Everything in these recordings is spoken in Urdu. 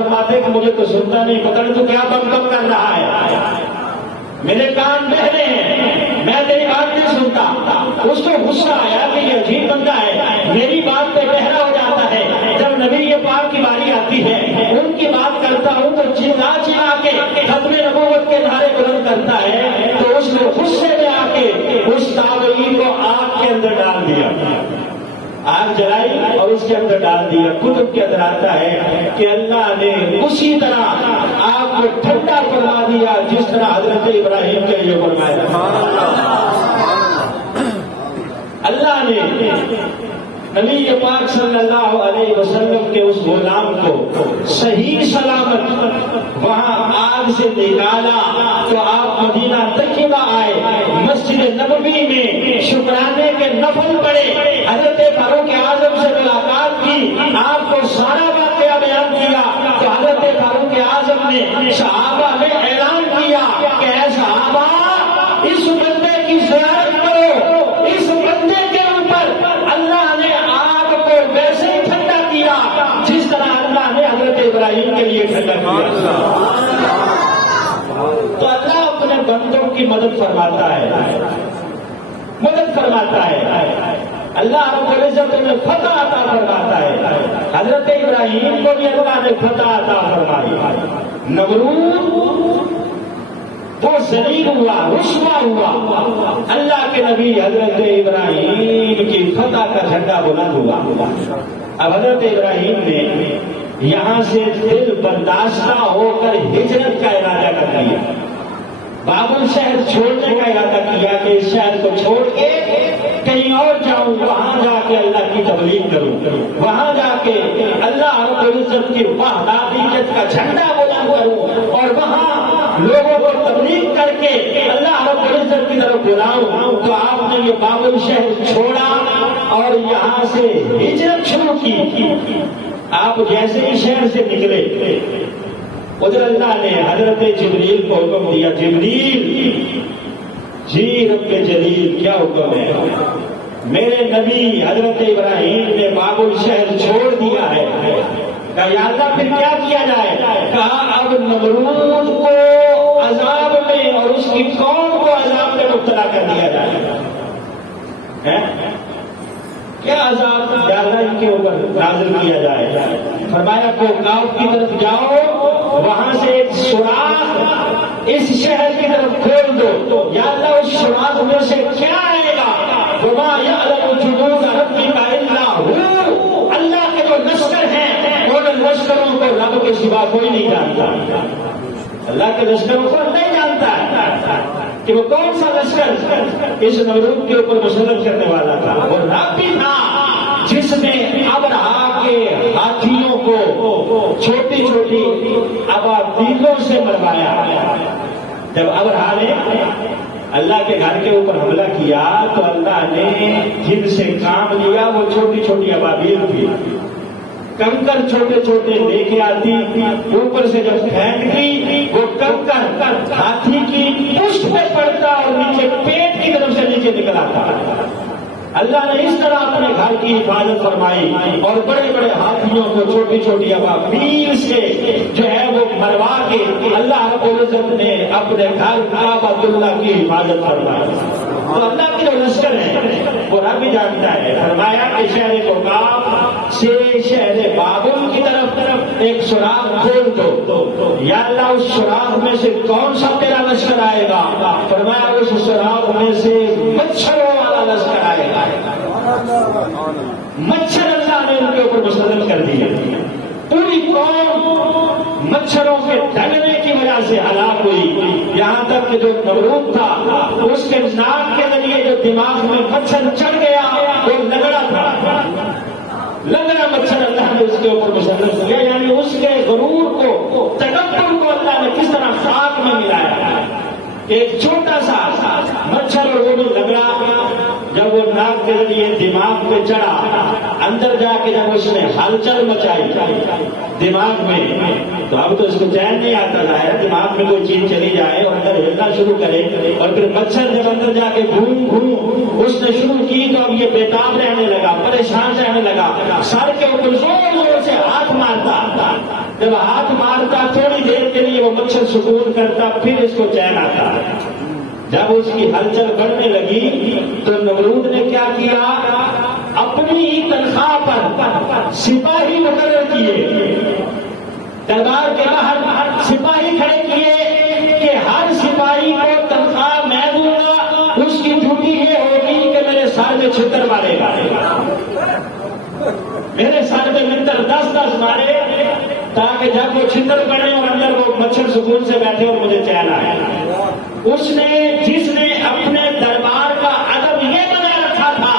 فرماتے کہ مجھے تو سنتا نہیں، پتہ نہیں تو کیا بک بک کر رہا ہے، میرے کان بہرے ہیں، میں تیری بات نہیں سنتا۔ اس کو غصہ آیا کہ یہ عجیب بندہ ہے، میری بات پہ بہرا ہو جاتا ہے، جب نبی یہ پاک کی باری آتی ہے ان کی بات کرتا ہوں تو چلا چلا کے ختم نبوت کے نعرے بلند کرتا ہے، تو اس نے غصے میں آ کے اس تابعی کو آگ کے اندر ڈال دیا، آگ جلائی اور اس کے اندر ڈال دیا۔ کتب کے اندر آتا ہے کہ اللہ نے اسی طرح آگ کو ٹھنڈا فرما دیا جس طرح حضرت ابراہیم کے لیے فرمایا۔ اللہ نے نبی پاک صلی اللہ علیہ وسلم کے اس غلام کو صحیح سلامت وہاں آگ سے نکالا تو آپ مدینہ طیبہ آئے، مسجد نبوی میں شکرانے کے نفل پڑے، حضرت فاروق اعظم سے ملاقات کی، آپ کو سارا واقعہ بیان کیا تو حضرت فاروق اعظم نے صحابہ میں اعلان کیا کہ اے صحابہ اس بندے کی زیارت کرو، اس بندے کے اوپر اللہ نے آگ کو ویسے ہی ٹھنڈا کیا جس طرح اللہ نے حضرت ابراہیم کے لیے ٹھنڈا کیا۔ تو اللہ اپنے بندوں کی مدد فرماتا ہے، مدد فرماتا ہے، اللہ رب العزت نے فتح عطا فرماتا ہے۔ حضرت ابراہیم کو بھی اللہ نے فتح عطا فرمائی، نمرود وہ ذلیل ہوا، رسوا ہوا، اللہ کے نبی حضرت ابراہیم کی فتح کا جھنڈا بلند ہوا۔ اب حضرت ابراہیم نے یہاں سے دل برداشتہ ہو کر ہجرت کا ارادہ کر لیا، بابل شہر چھوڑنے کا ارادہ کیا کہ اس شہر کو چھوڑ کے کہیں اور جاؤں، وہاں جا کے اللہ کی تبلیغ کروں، وہاں جا کے اللہ رب العزت کی وحدانیت کا جھنڈا بلند کروں اور وہاں لوگوں کو تبلیغ کر کے اللہ رب العزت کی طرف بلاؤں۔ تو آپ نے یہ بابل شہر چھوڑا اور یہاں سے ہجرت شروع کی۔ آپ جیسے ہی شہر سے نکلے ادھر اللہ نے حضرت جبریل کو حکم دیا، جبریل جی رب جلیل کیا حکم ہے؟ میرے نبی حضرت ابراہیم نے بابل شہر چھوڑ دیا ہے۔ کہا یا اللہ پھر کیا کیا جائے؟ کہا اب نمرود کو عذاب میں اور اس کی قوم کو عذاب میں مبتلا کر دیا جائے۔ کیا عذاب ان کے اوپر نازل کیا جائے؟ فرمایا کو کاف کی طرف جاؤ، وہاں سے ایک سوراخ اس شہر کی طرف کھول دو، یا اللہ اس سوراخ میں سے کیا آئے گا؟ وما یعلم جنود ربک الا ہو، اللہ کے جو لشکر ہیں ان لشکروں کو رب کے سوا کوئی نہیں جانتا، اللہ کے لشکروں کو نہیں جانتا ہے کہ وہ کون سا لشکر اس نمرود کے اوپر مسلط کرنے والا تھا۔ وہ رب بھی تھا جس نے ابرہا کے ہاتھیوں کو چھوٹی چھوٹی ابابیلوں سے مروایا۔ جب ابرہا نے اللہ کے گھر کے اوپر حملہ کیا تو اللہ نے جن سے کام لیا وہ چھوٹی چھوٹی ابابیل تھی، کنکر چھوٹے چھوٹے لے کے آتی، اوپر سے جب پھینکتی وہ کنکر ہاتھی کی پشت پہ پڑتا اور نیچے پیٹ کی طرف سے نیچے نکل آتا۔ اللہ نے اس طرح اپنے گھر کی حفاظت فرمائی اور بڑے بڑے ہاتھیوں کو چھوٹی چھوٹی ابابیل سے جو ہے وہ مروا کے اللہ رب العزت نے اپنے گھر کعبۃ اللہ کی حفاظت فرمائی۔ تو اللہ کے جو لشکر ہیں وہ رب بھی جانتا ہے۔ فرمایا کہ شہر کوکاب سے شہر بابل کی طرف ایک سوراخ کھول دو، یا اللہ اس سوراخ میں سے کون سا تیرا لشکر آئے گا؟ فرمایا اس سوراخ میں سے مچھروں والا لشکر آئے گا۔ مچھر اللہ نے ان کے اوپر مسلط کر دیے، پوری قوم مچھروں کے ڈنگنے کی وجہ سے ہلاک ہوئی، یہاں تک کہ جو نمرود تھا اس کے ناک کے ذریعے جو دماغ میں مچھر چڑھ گیا وہ لنگڑا تھا، لنگڑا مچھر اللہ نے اس کے اوپر مسلط کیا، یعنی اس کے غرور کو تکبر کو اللہ نے کس طرح خاک میں ملایا۔ ایک چھوٹا سا مچھر اور وہ بھی لنگڑا جب وہ ناک کے ذریعے دماغ پہ چڑھا، اندر جا کے جب اس نے ہلچل مچائی دماغ میں تو اب تو اس کو چین نہیں آتا ہے، دماغ میں کوئی چیز چلی جائے اور اندر ہلنا شروع کرے، اور پھر مچھر جب اندر جا کے گھوم اس نے شروع کی تو اب یہ بےتاب رہنے لگا، پریشان رہنے لگا، سر کے اوپر زور زور سے ہاتھ مارتا جب ہاتھ مارتا تھوڑی دیر کے لیے وہ مچھر سکون کرتا، پھر اس کو چین آتا۔ جب اس کی ہلچل بڑھنے لگی تو نمرود نے کیا کیا، اپنی ہی تنخواہ پر سپاہی مقرر کیے، دربار کے باہر سپاہی کھڑے کیے کہ ہر سپاہی کو تنخواہ میں دوں گا، اس کی ڈیوٹی یہ ہوگی کہ میرے سر میں چھتر مارے گا، میرے سر میں متر 10 مارے، تاکہ جب وہ چھتر پڑے اور اندر وہ مچھر سکون سے بیٹھے اور مجھے چین آئے۔ اس نے، جس نے اپنے دربار کا ادب یہ بنا رکھا تھا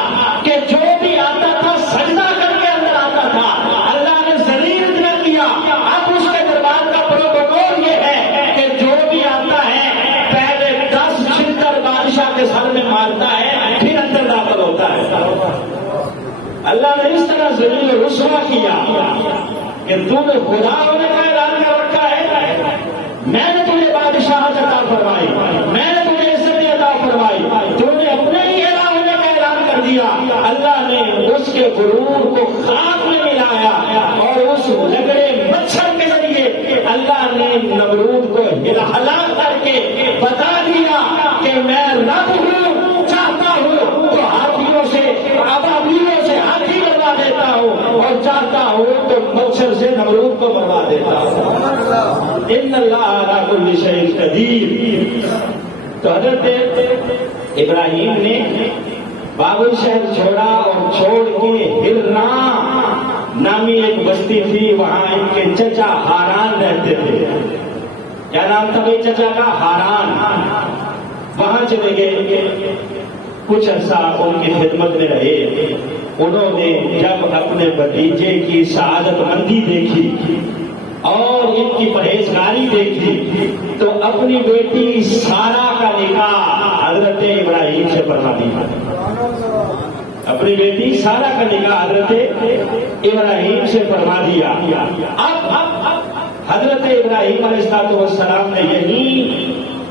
کہ جو بھی آتا تھا سجدہ کر کے اندر آتا تھا، اللہ نے ذلیل اتنا کیا، اب اس کے دربار کا پروٹوکول یہ ہے کہ جو بھی آتا ہے پہلے 10 چھتر بادشاہ کے سر میں مارتا ہے، پھر اندر داخل ہوتا ہے۔ اللہ نے اس طرح ذلیل و رسوا کیا کہ تم نے خدا ہونے کا اعلان کر رکھا ہے، میں نے تمہیں بادشاہت عطا فرمائی، میں نے تمہیں عزت عطا فرمائی، تم نے اپنے ہی الہ ہونے کا اعلان کر دیا۔ اللہ نے اس کے غرور کو خاک میں ملایا اور اس لگڑے مچھر کے ذریعے اللہ نے نمرود کو ہلاک کر کے بتا دیا کہ میں رب ہوں، چاہتا ہوں تو ہاتھیوں سے، ابابیلوں سے ہاتھی مروا دیتا ہوں، اور چاہتا ہوں تو مچھر سے نمرود کو مروا دیتا ہوں۔ ان اللہ علی کل شیء قدیر۔ تو حضرت ابراہیم نے بابل شہر چھوڑا اور چھوڑ کے ہرنا نامی ایک بستی تھی، وہاں ان کے چچا ہاران رہتے تھے۔ کیا نام تھا بھائی چچا کا؟ ہاران۔ وہاں چلے گئے، کچھ عرصہ ان کی خدمت میں رہے۔ انہوں نے جب اپنے بھتیجے کی سعادت مندی دیکھی اور ان کی پرہیزگاری دیکھی تو اپنی بیٹی سارا کا نکاح حضرت ابراہیم سے پڑھا دیا۔ اپنی بیٹی سارا کا نکاح حضرت ابراہیم سے پڑھا دیا۔ اب حضرت ابراہیم علیہ السلام نے یہی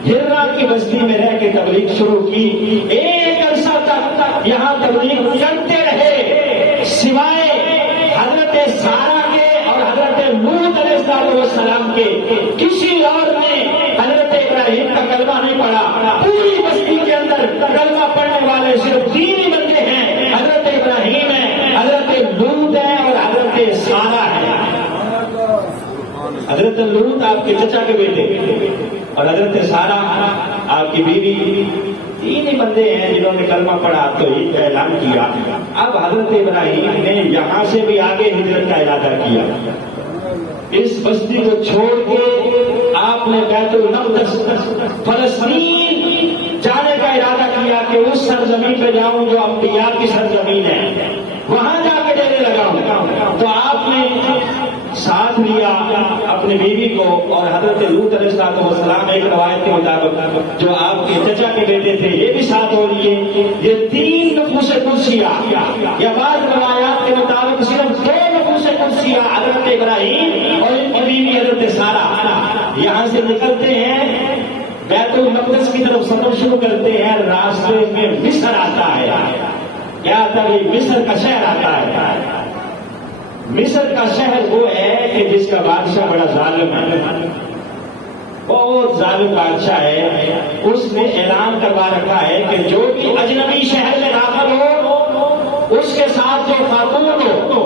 ہرنا کی بستی میں رہ کے تبلیغ شروع کی۔ ایک عرصہ تک یہاں تبلیغ کرتے رہے، سوائے حضرت سارا کے اور حضرت لوط علیہ السلام کے کسی اور نے حضرت ابراہیم کا کلمہ نہیں پڑھا۔ پوری بستی کے اندر کلمہ پڑھنے والے صرف 3 ہی بندے ہیں، حضرت ابراہیم ہے، حضرت لوط ہے اور حضرت سارا ہے۔ حضرت لوط آپ کے چچا کے بیٹے اور حضرت سارا آپ کی بیوی، 3 ہی بندے ہیں جنہوں نے کلمہ پڑھا تو عید کا اعلان کیا۔ اب حضرت ابراہیم نے یہاں سے بھی آگے ہجرت کا ارادہ کیا۔ اس بستی کو چھوڑ کے آپ نے بیت المقدس فلسطین جانے کا ارادہ کیا کہ اس سرزمین پہ جاؤں جو انبیاء کی سرزمین ہے، وہاں جا کے ڈیرے لگاؤں۔ تو آپ نے ساتھ لیا اپنی بیوی کو اور حضرت لوط علیہ السلام، ایک روایت کے مطابق جو آپ کے چچا کے بیٹے تھے یہ بھی ساتھ ہو لیے۔ یہ 3 نفوس قدسیہ، یا بعض روایات کے مطابق صرف 2 نفوس قدسیہ، حضرت ابراہیم اور ان کی بیوی حضرت سارا، یہاں سے نکلتے ہیں، بیت المقدس کی طرف سفر شروع کرتے ہیں۔ راستے میں مصر آتا ہے۔ کیا آتا ہے؟ مصر کا شہر آتا ہے۔ مصر کا شہر وہ ہے کہ جس کا بادشاہ بڑا ظالم ہے، بہت ظالم بادشاہ ہے۔ اس نے اعلان کروا رکھا ہے کہ جو بھی اجنبی شہر میں داخل ہو، اس کے ساتھ جو خاتون ہو،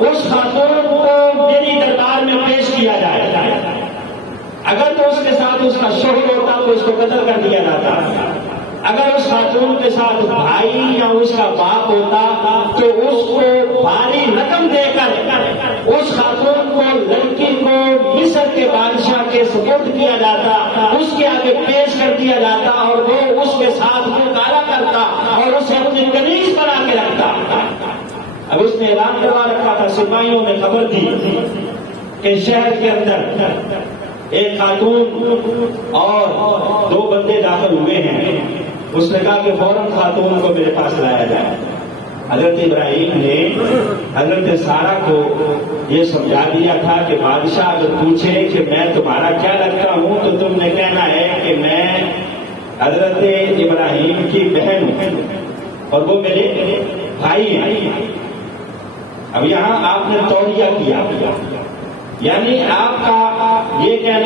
اس خاتون کو میری دربار میں پیش کیا جائے۔ اگر تو اس کے ساتھ اس کا شوہر ہوتا تو اس کو قتل کر دیا جاتا، اگر اس خاتون کے ساتھ بھائی یا اس کا باپ ہوتا تو اس کو بھاری رقم دے کر اس خاتون کو، لڑکی کو مصر کے بادشاہ کے سپرد کیا جاتا، اس کے آگے پیش کر دیا جاتا اور وہ اس کے ساتھ مکالمہ کرتا اور اسے اپنی کنیز بنا کے رکھتا۔ اب اس نے اعلان کروا رکھا تھا، سپاہیوں نے خبر دی کہ شہر کے اندر ایک خاتون اور 2 بندے داخل ہوئے ہیں۔ اس نے کہا کہ فوراً خاتون کو میرے پاس لایا جائے۔ حضرت ابراہیم نے حضرت سارا کو یہ سمجھا دیا تھا کہ بادشاہ اگر پوچھے کہ میں تمہارا کیا لگتا ہوں تو تم نے کہنا ہے کہ میں حضرت ابراہیم کی بہن ہوں اور وہ میرے بھائی ہیں۔ اب یہاں آپ نے توڑیا کیا یعنی آپ کا یہ کہنے